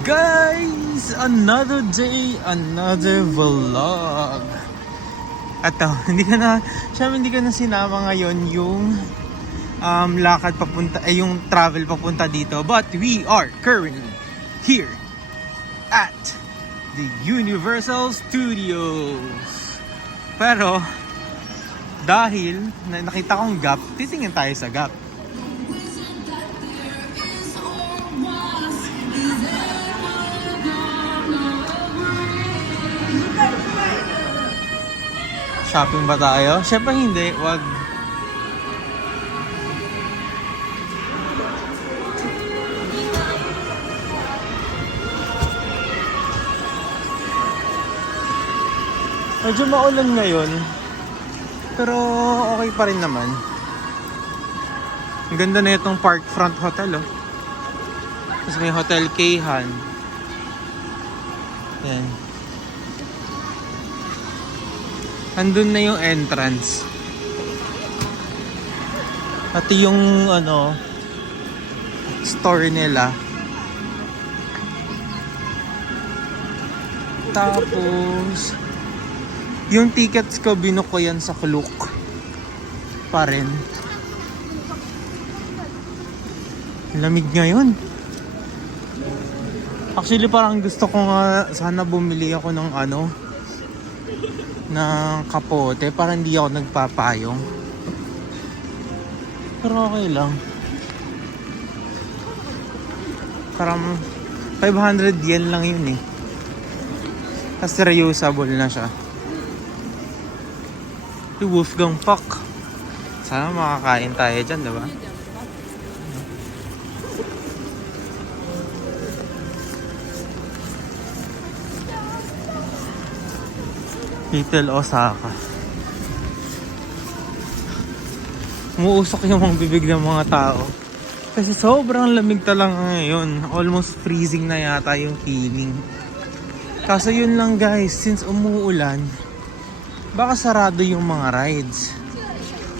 Guys, another day, another vlog. At hindi ko na sinama ngayon yung lakad papunta, yung travel papunta dito. But we are currently here at the Universal Studios. Pero dahil nakita kong gap, titingin tayo sa gap. Shopping ba tayo? Siyempre hindi, wag. Medyo maulan ngayon, pero okay pa rin naman. Ang ganda na itong Parkfront Hotel, oh. Tapos may Hotel Keihan. Yan. Andun na yung entrance. Pati yung store nila. Tapos yung tickets ko binuko yan sa Klook pa rin. Lamig ngayon. Actually parang gusto ko nga sana bumili ako ng ng kapote para hindi ako nagpapayong. Pero okay lang. Parang 500 yen lang yun eh. Kasi reusable na siya. Yung Wolfgang Puck. Sana makakain tayo dyan, diba? Little Osaka. Umuusok yung mga bibig ng mga tao. Kasi sobrang lamig talaga ngayon. Almost freezing na yata yung feeling. Kaso yun lang guys, since umuulan, baka sarado yung mga rides.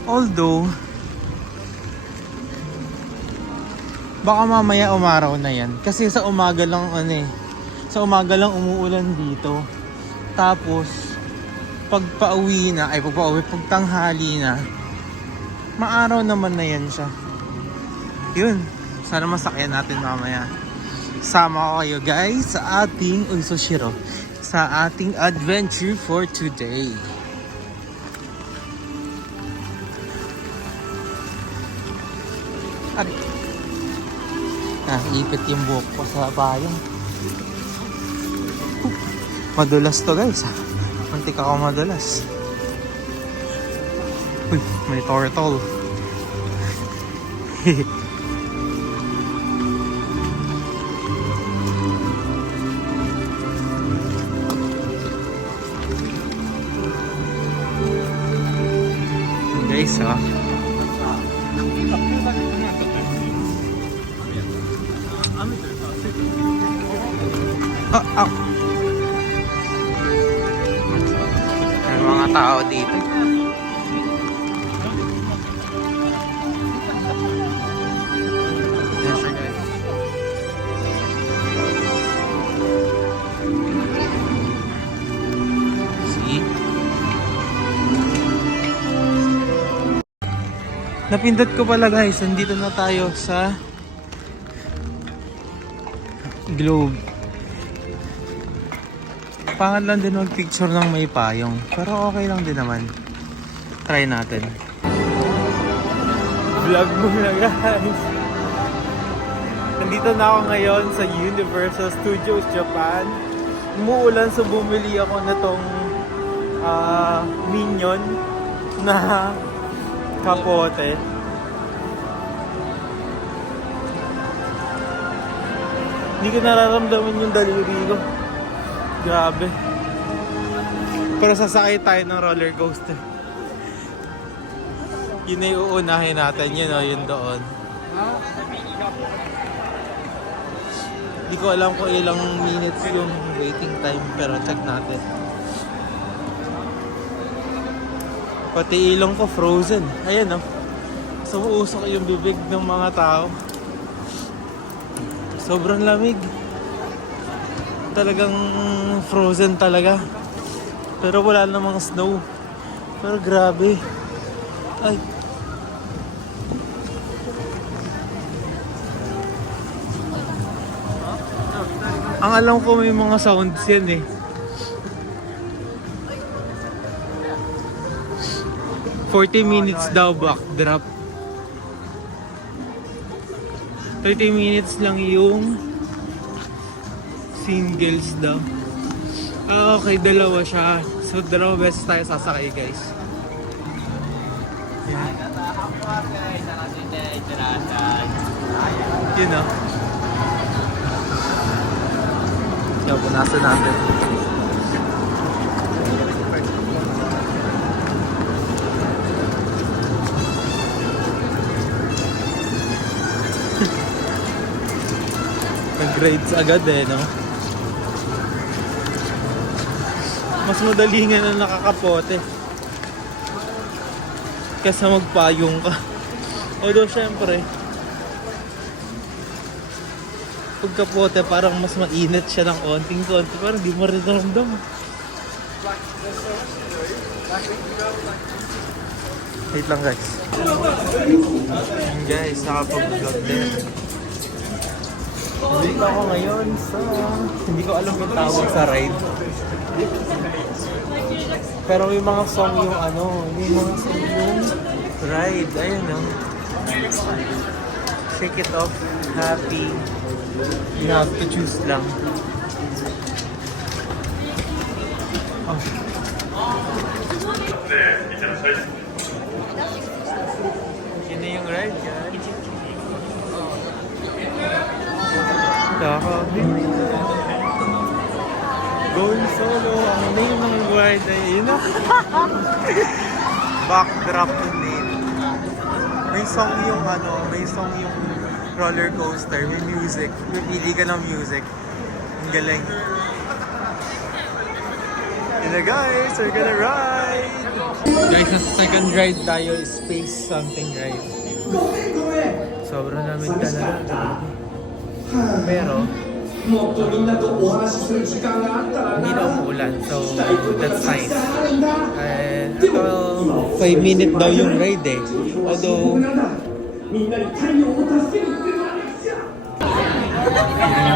Although, baka mamaya umaraw na yan. Kasi sa umaga lang sa umaga lang umuulan dito. Tapos pag tanghali na, maaraw naman na yan siya. Yun, sana masakyan natin mamaya. Sama ko kayo guys sa ating Usoshiro, sa ating adventure for today. Ipit yung buhok ko sa bayang. Madulas to guys. Mantik ako madulas. Uy, may turtle. Guys, may mga tao dito. See? Napindot ko pala guys, nandito na tayo sa Globe. Pangat lang din mag-picture ng may payong. Pero okay lang din naman. Try natin. Vlog muna guys. Nandito na ako ngayon sa Universal Studios Japan. Umuulan so bumili ako na tong Minion na kapote. Hindi ko nararamdaman yung daliri ko. Grabe. Pero sasakay tayo ng roller coaster. Yun ay uunahin natin. Yun o, yun doon. Hindi ko alam kung ilang minutes yung waiting time. Pero check natin. Pati ilong ko frozen. Ayan o. So uusok yung bibig ng mga tao. Sobrang lamig. Talagang frozen talaga. Pero wala namang snow. Pero grabe. Ay. Ang alam ko may mga sounds yan eh. "40 minutes daw backdrop. 30 minutes lang yung singles daw. Ah, okay, dalawa siya. So, dalawa beses tayo sasakay, guys. Yan. Yun o. Yan, punasan natin. Nag-grades agad eh, no? Mas madali nga na nakakapote kaysa magpayong ka. Although syempre pagkapote parang mas mainit siya ng konting-konti, parang di mo rin ramdam. Wait lang guys. Ayan guys, nakapag-vlog din. Dito ako ngayon sa... Hindi ko alam yung tawag sa ride. Pero may mga song yung ano, may mga song yung ride. Ayun no. Shake it off, happy. You have to choose lang. Oh. Yun na yung ride, guys. Going solo, ang name ng ride ay yun na. Backdrop din. May song yung ano, may song yung roller coaster, may music. Pipili ka ng music. Ang galing. Yun na guys, we're gonna ride! Guys, nasa second ride tayo, space something ride. Sobrang namin talaga. Pero hindi na umuulan, so that's nice. And ito, 5-minute daw yung ride eh. Although yun yung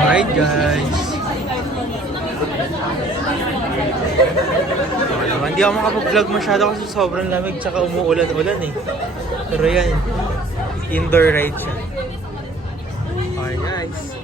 ride guys. Hindi ako makapag-vlog masyado kasi sobrang lamig tsaka umuulan-ulan eh. Pero yan, indoor ride siya. Okay guys.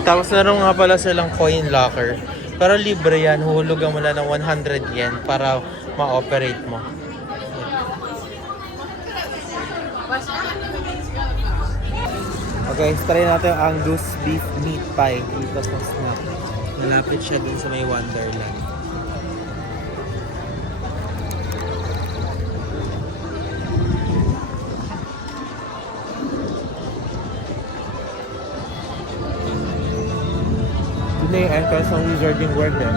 Tapos naroon nga pala silang coin locker. Pero libre yan, huhulugan mo lang ng 100 yen para ma-operate mo. Okay, try natin ang Angus beef meat pie dito sa snack. Malapit siya dun sa may Wonderland. Yun na yung entrance ng Wizarding World eh.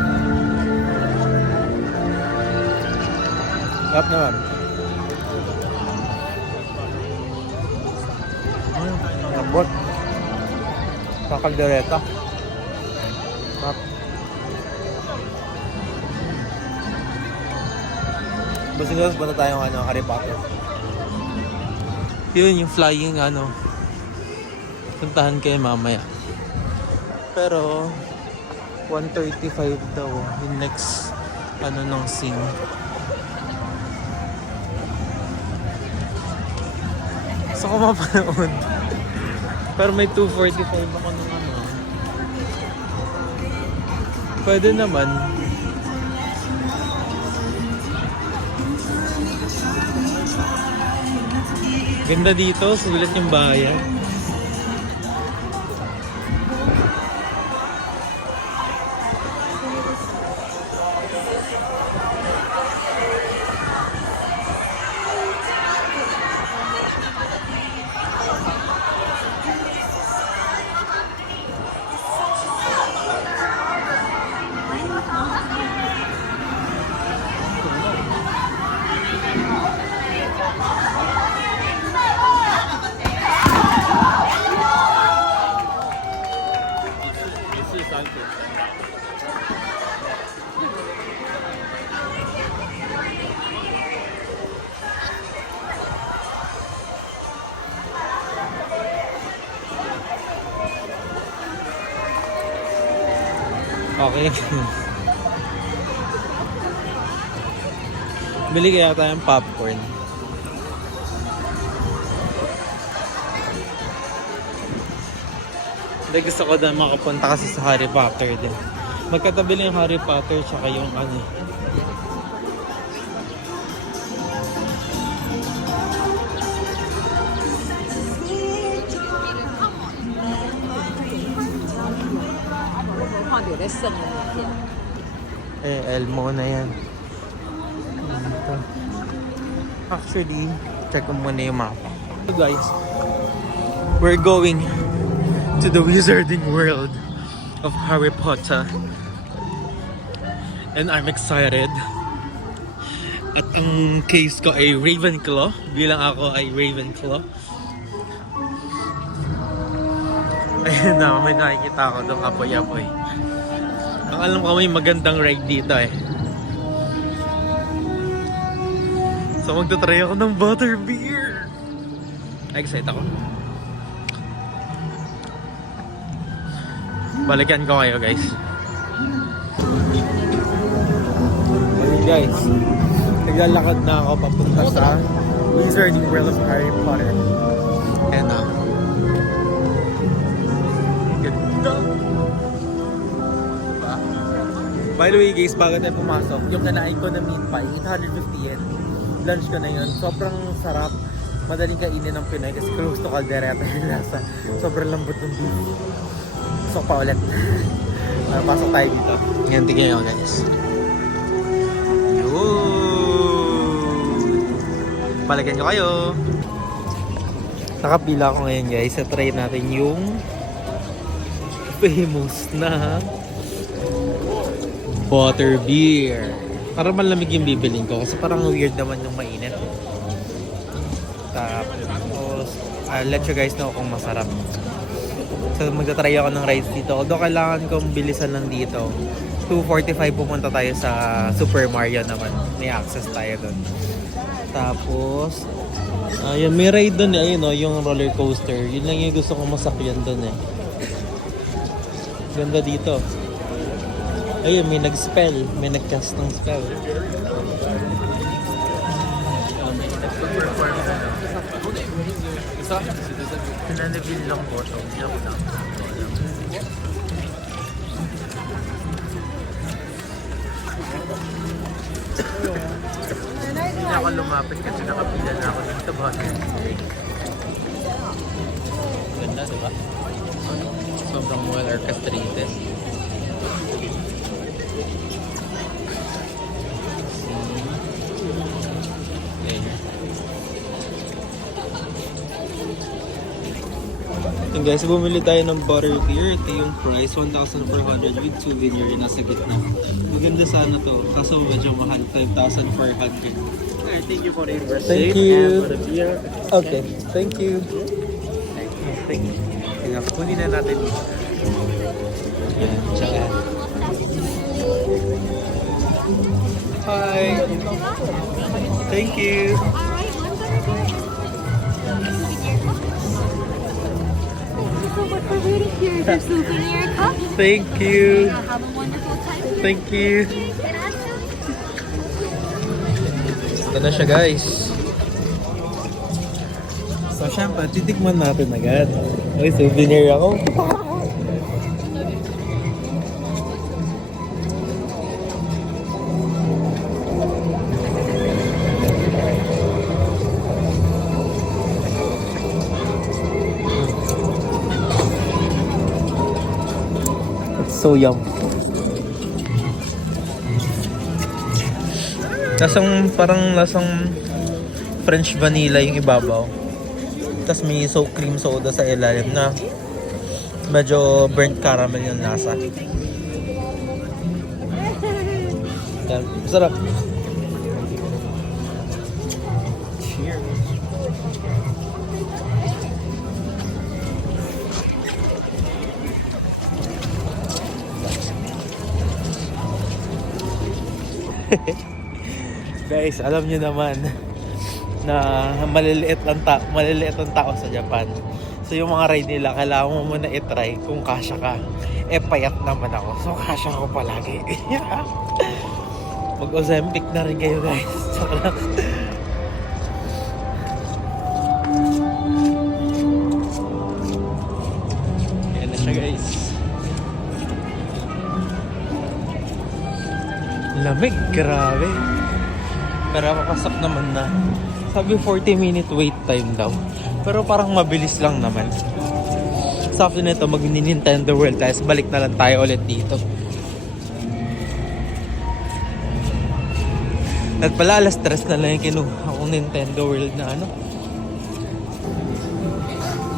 Up naman. Lambot. Kakaldereta. Up. Basta guys, punta tayong Harry Potter. Yun yung flying puntahan kayo mamaya. Pero 1:35 daw yung next ng scene. Gusto ko mapanood. Pero may 2:45 ako ng Pwede naman. Ganda dito, sulit yung bayan. Okay. Bili kaya tayong popcorn. Hindi, gusto ko na makapunta kasi sa Harry Potter din. Magkatabi lang yung Harry Potter tsaka yung ano. Elmo na yan. Ito. Actually, check ko muna yung map. So guys, we're going to the wizarding world of Harry Potter. And I'm excited. At ang case ko ay Ravenclaw. Bilang ako ay Ravenclaw. Ayun na, may nakikita ako doon apoy-apoy. Ang alam ko may magandang ride dito eh. So magta-try ako ng butterbeer. Excited ako. Balikan ko kayo guys. Okay guys, naglalakad na ako papunta sa Wizarding World of Harry Potter. And ganda. Diba? By the way guys, bago tayo pumasok, yung nanain ko na meat pie, 850 yen. Lunch ko na yun. Sobrang sarap. Madaling kainin ng Pinoy kasi close to caldereta yung lasa. Sobrang lambot ng beef. Pasok pa ulit. Pasok tayo dito. Ngayon, tignan nyo guys. Yun! Balikan ko kayo. Nakapila ako ngayon guys. So try natin yung famous na butterbeer. Parang malamig yung bibilin ko kasi parang weird naman yung mainit. Tapos, I'll let you guys know kung masarap. So, magta-try ako ng rides dito. Although, kailangan kong bilisan lang dito. 2:45 pumunta tayo sa Super Mario naman. May access tayo doon. Tapos, ayun, may ride doon eh. Ayun, yung roller coaster. Yun lang yung gusto kong masakyan doon eh. Ganda dito. Ayun, may nag-spell. May nag-cast ng spell. Pinanibin lang po ito. Joke lang. Hindi na ako lumapit kasi nakapila na ako dito ba? Ganda, diba? Sobrang well orchestrated. And guys, bumili tayo ng butterbeer. Ito yung price, 1,400 with souvenir yung nasa gitna. Maganda sana to. Kaso medyo mahal, 5,400. Alright, thank you for the receipt. Thank you. And for the beer. Okay, thank you. Thank you. Kaya, kunin na natin. Yan, tsaka. Hi. Thank you. For waiting here, your souvenir cup. Thank you. Have a wonderful time. Thank you. Ito na siya guys. So syempre, titikman natin agad. Ay, souvenir ako. So yum. Parang lasang French vanilla yung ibabaw. Tapos may cream soda sa ilalim na medyo burnt caramel yung lasa. Yan, masarap. Cheers. Guys, alam nyo naman na maliliit ang tao sa Japan. So yung mga ride nila, kailangan mo muna i-try kung kasya ka. Payat naman ako. So kasya ko palagi. Mag-Ozempic na rin kayo, guys. Tsaka lang. Yan na siya, guys. Lamig, grabe. Pero papasok naman na. Sabi 40-minute wait time daw. Pero parang mabilis lang naman. So after nito, mag-Nintendo World tayo. Balik na lang tayo ulit dito. At pala alas 3 na lang yung kinuha akong Nintendo World na ano.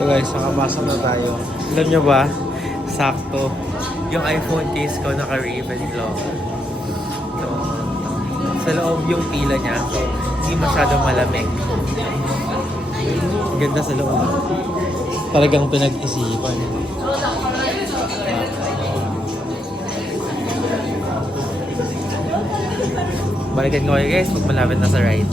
So guys, nakapasok na tayo. Alam nyo ba? Sakto. Yung iPhone case ko naka-Ravenclaw. So, sa loob yung pila niya. So, hindi masyadong malamig. Ganda sa loob. Talagang pinag-isipan. Balikan ko kayo guys pag malapit na sa ride.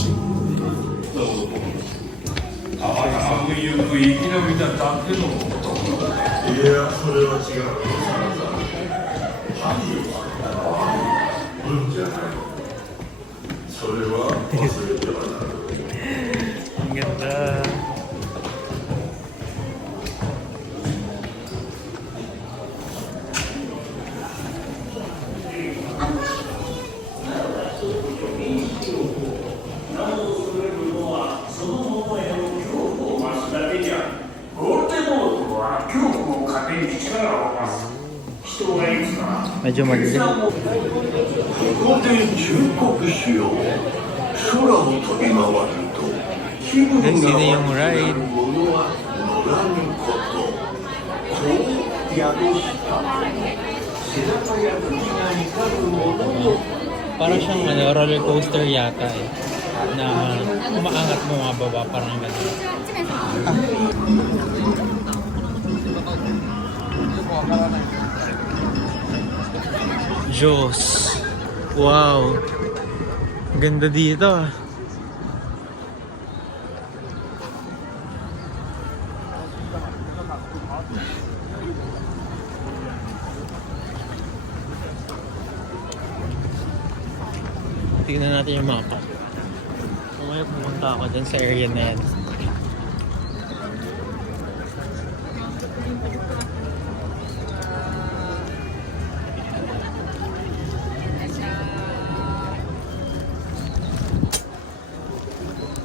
Ang ganda. Medyo malilim. ここで忠告しよう。空を飛び回ると気分が悪くなるものは乗らぬこと。こう宿した背中や首が怒るものも Para siyang roller coaster yata eh. Na umaangat mo mga baba, parang gano'n. Diyos. Wow. Ganda dito ah. Tingnan natin yung mapa. Mamaya pumunta ako dun sa area na yan.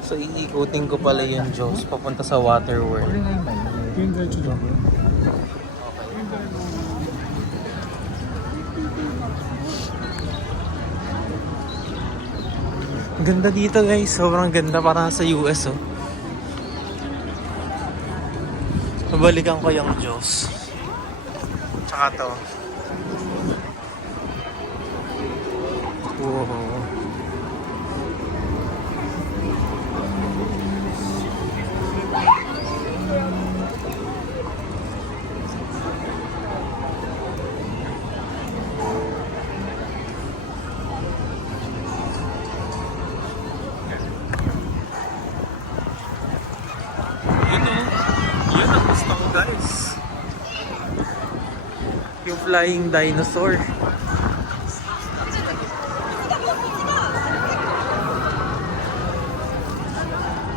So iikutin ko pala yung Diyos papunta sa water world. Ganda dito guys, sobrang ganda, para sa US oh. Nabalikan ko yung Diyos. Tsaka to. Wow. Yun ang gusto ko guys. Yung flying dinosaur.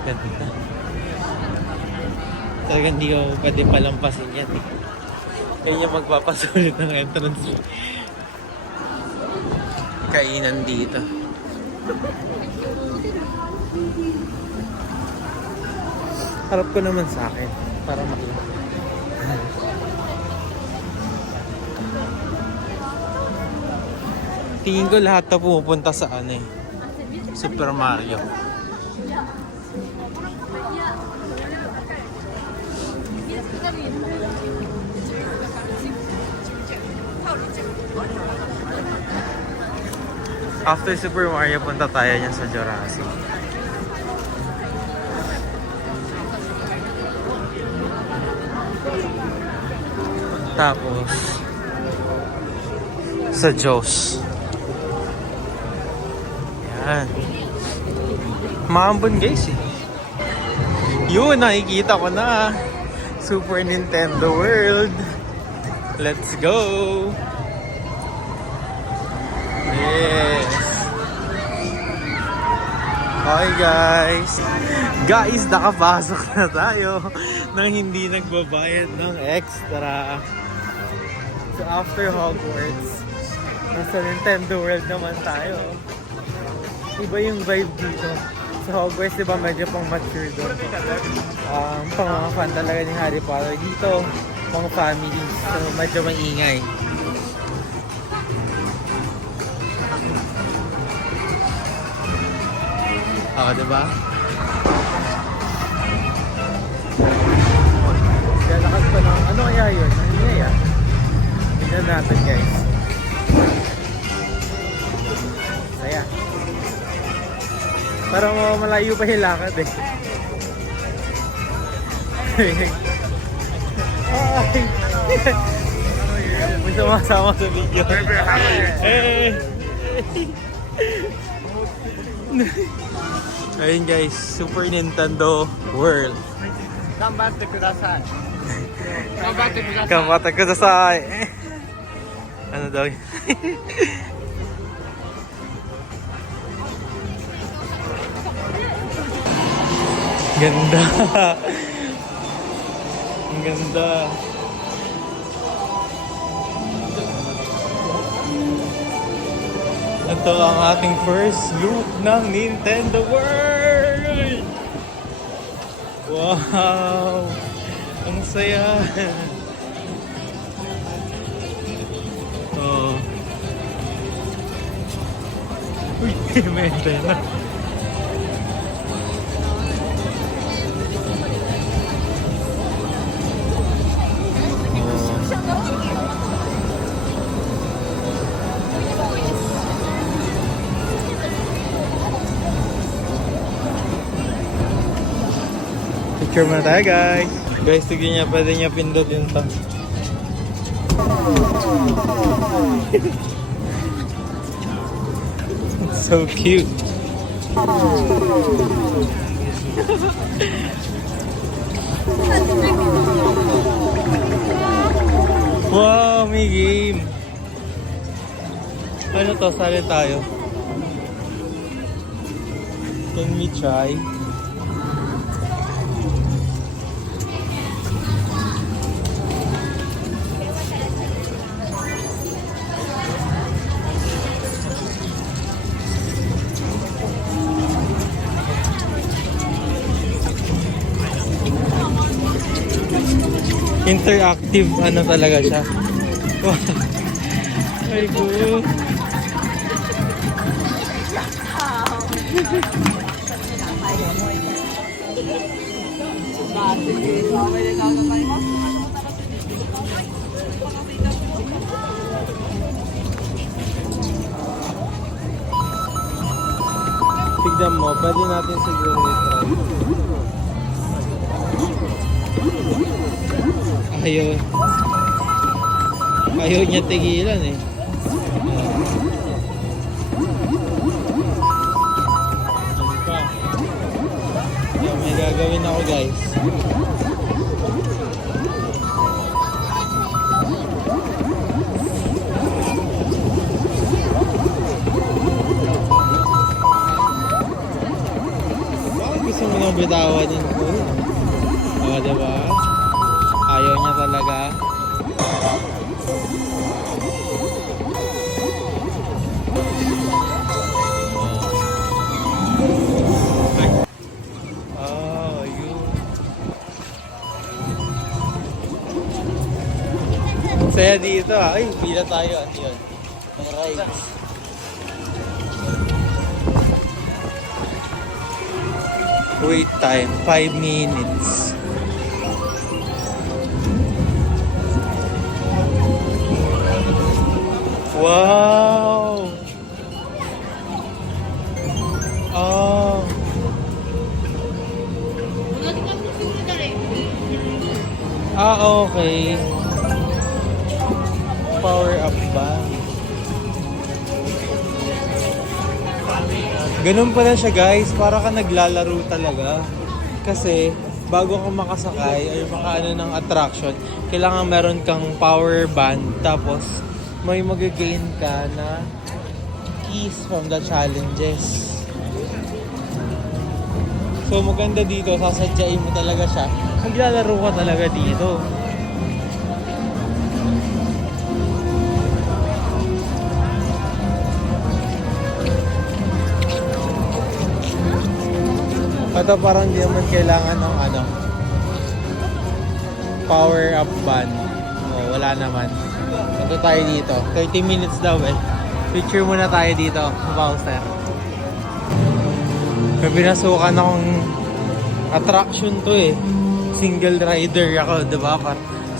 Ganda. Talagang hindi ko pwede palampasin yan eh. Kaya yung magpapasulit ng entrance. Kainan dito. Harap ko naman sa akin para makita. Tingin ko lahat na pumupunta sa ano eh, Super Mario. After Super Mario, punta tayo niyan sa Jurassic. Tapos sa Jaws. Ah. Maambon guys eh. Yun, nakikita ko na. Super Nintendo World. Let's go! Yes! Okay guys! Guys, nakapasok na tayo nang hindi nagbabayad ng extra. So after Hogwarts, nasa Nintendo World naman tayo. Iba yung vibe dito. Sa Hogwarts, diba medyo pang mature doon. Pang mga fan talaga ni Harry Potter. Dito, pang families. So medyo maingay. Diba? Lalakas pa ng... Ano kaya yun? Ano kaya? Tignan natin guys. Saya. Parang malayo pa yung lakad eh. Ay! May sumasama sa video. Ayun guys, Super Nintendo World. Gambatte kudasai. Gambatte kudasai. Ano daw? Ganda. Ang ganda. Ito ang ating first loop ng Nintendo World! Wow! Ang saya! Oh. Uy! May antena. Picture muna tayo guys. Guys, tignan niya, pwede niya pindutin to. It's so cute. Wow, may game. Ano to? Sali tayo. Can we try? Interactive ano talaga siya. Ay ko. Tignan mo, pwede natin siguro i-try. Ayaw niya tigilan eh. Ano pa? Yan, may gagawin ako guys. Bakit gusto mo nang bitawan yun po? O, diba? Ayaw niya talaga. Oh, yun. Saya dito ah. Ay, pila tayo. Ano yun? Ang rides. Wait time, 5 minutes. Wow! Oh. Okay. Power up ba? Ganun pala siya guys, para ka naglalaro talaga. Kasi bago ka makasakay ay makaano ng attraction, kailangan meron kang power band tapos may mag-gain ka na keys from the challenges. So maganda dito, sasadyain mo talaga siya. Maglalaro ka talaga dito. Ito parang di naman kailangan ng ano, power up band. Oh, wala naman. Ito tayo dito. 30 minutes daw eh. Picture muna tayo dito, Bowser. May binasukan akong attraction to eh. Single rider ako, diba?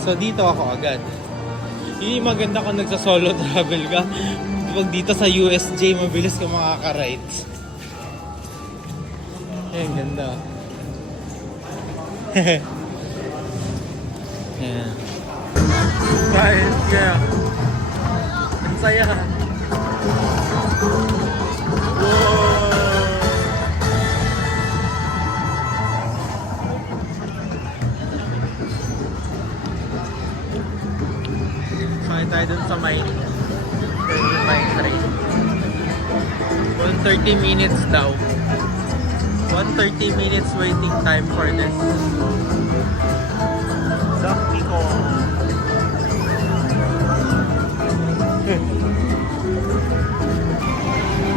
So dito ako agad. Hindi maganda kung nagsa-solo travel ka. Pag dito sa USJ, mabilis ka makaka-rides. Ayan, ganda. Ayan. Guys, yeah. Ang saya. Sakay tayo dun sa mine train. 130 minutes daw. 130 minutes waiting time for this. Donkey Kong.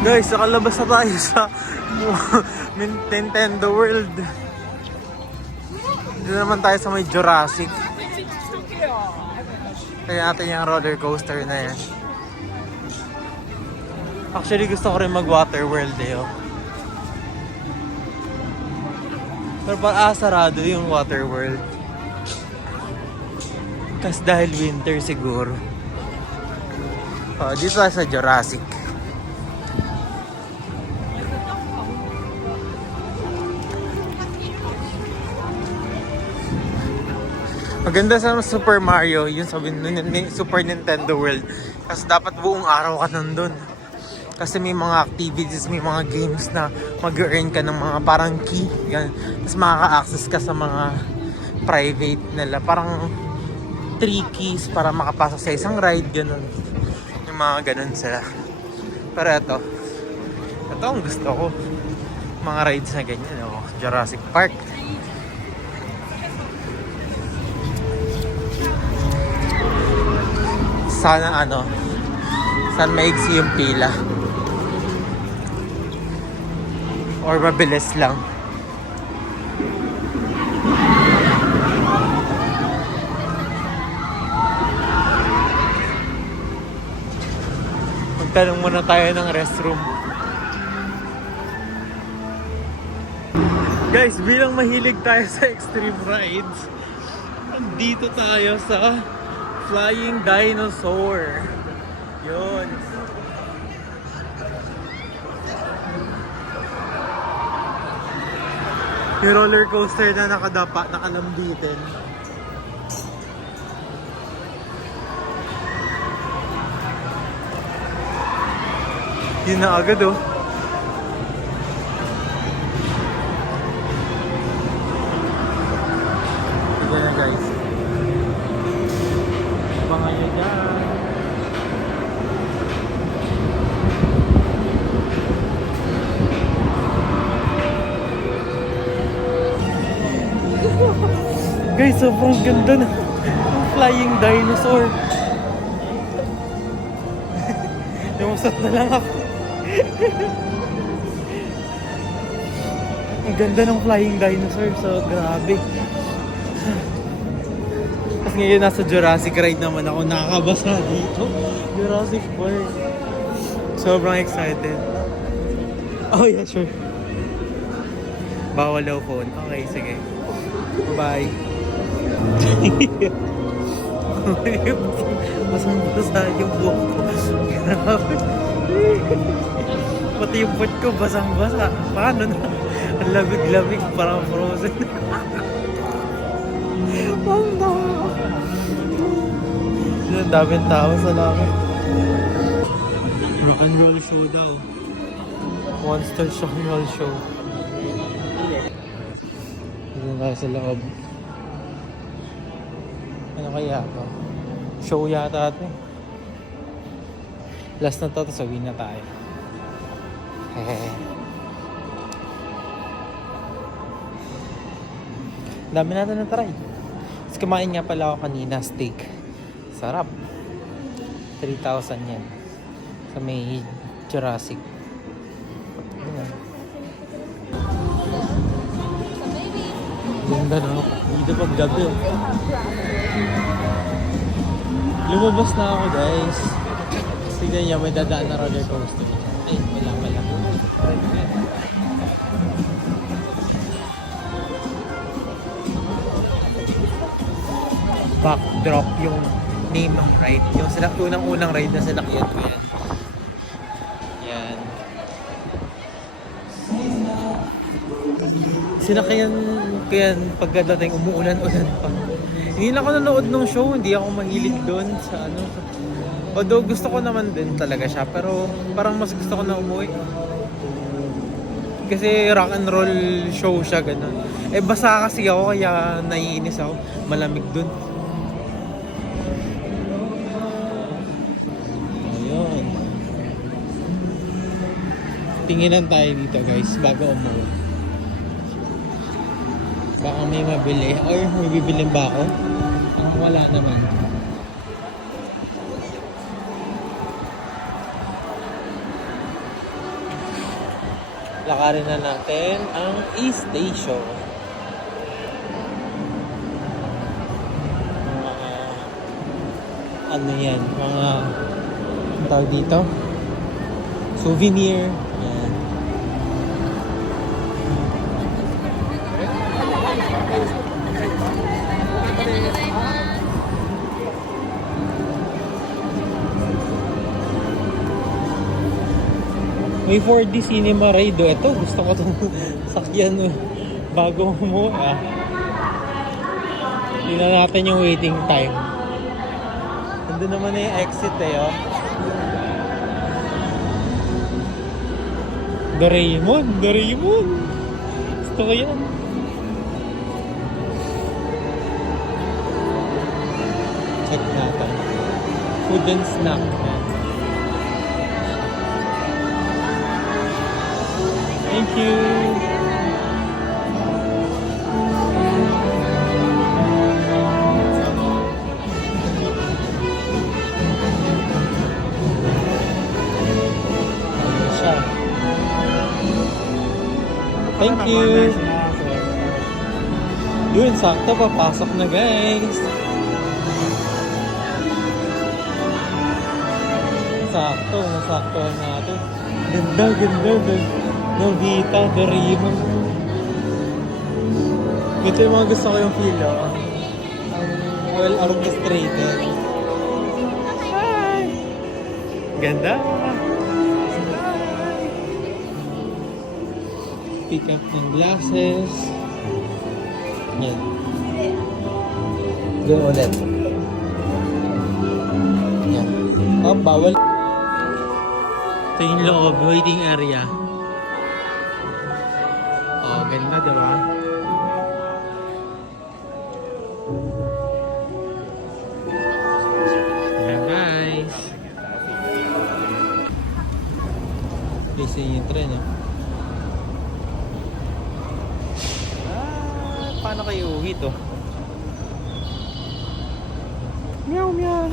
Guys, nakalabas na tayo sa Nintendo World. Dito naman tayo sa may Jurassic. Kaya natin yung roller coaster na yan. Actually, gusto ko rin mag-water world eh. Oh. Pero sarado yung water world. Kasi dahil winter siguro. Dito tayo sa Jurassic. Maganda sa Super Mario, yun sa Super Nintendo World. Kasi dapat buong araw ka nandun. Kasi may mga activities, may mga games na mag-earn ka ng mga parang key. Yan. Tapos makaka-access ka sa mga private nila. Parang 3 keys para makapasok sa isang ride. Ganun. Yung mga ganun sila. Pero ito ang gusto ko. Mga rides na ganyan. Oh, Jurassic Park. Sana maigsi yung pila. Or mabilis lang. Magtanong muna tayo ng restroom. Guys, bilang mahilig tayo sa extreme rides, dito tayo sa Flying Dinosaur. Yun. Yung roller coaster na nakalambitin. Yun na agad oh. Sige na guys. Abangan nyo dyan. Guys, sobrang ganda na ang flying dinosaur. Lumusot na lang ako. Ang ganda ng flying dinosaur. So, grabe. Tapos ngayon nasa Jurassic ride naman ako. Nakakabasa dito. Jurassic Park. Sobrang excited. Oh yeah, sure. Bawal daw phone. Okay, sige. Bye-bye. Basang-basa yung buhok ko. Grabe. Pati yung butt ko basang-basa. Paano na? Ang labig-labig, parang frozen. Ang daming tao sa langit. Rock and roll show daw. Monster Shock Mall Show. Dito na tayo sa loob. Ano kaya ito? Show yata ito. Last na to, tapos uwi na tayo. Dami natin na try. Tapos kumain nga pala ako kanina, steak. Sarap. 3,000 yan. Sa may Jurassic. Ayan. Ganda na ako. Dito pag gabi. Lumabas na ako guys. Tignan niya, may dadaan na roller coaster. Ay, wala pala. Backdrop yung name ng ride. Yung unang ride na sinakyan ko yan. Yan. Sinakyan ko yan pagkadating umuulan-ulan pa. Hindi na ako nanood ng show, hindi ako mahilig doon sa ano. Although gusto ko naman din talaga siya, pero parang mas gusto ko na umuwi. Kasi rock and roll show siya, ganun. Eh basa kasi ako, kaya naiinis ako. Malamig dun. Ayun. Tinginan tayo dito guys, bago umuwi. Baka may mabili. Or may bibilin ba ako? Wala naman. Lakarin na natin ang E-Station. Ano yan? Mga ang tawag dito? Souvenir. Yan. May 4D cinema ride o. Ito, gusto ko itong sakyan bago mo. Tingnan natin yung waiting time. Nandun naman na yung exit eh. Oh. Doraemon! Doraemon! Gusto ko yan. Check natin. Food and snack. Thank you. Ayan siya. Thank you. Yun, sakto papasok na guys. Sakto, nasakto natin. Ganda, ganda, ganda. Nobita, Doraemon. Ito yung mga gusto ko yung feel, oh. Well orchestrated. Hi! Ganda! Pick up ng glasses. Yan. Doon ulit. Yan. Oh, bawal. Ito yung loob, waiting area. Ganda, diba? Ayan, guys. Busy yung tren, eh. Paano kayo uwi to? Meow, meow.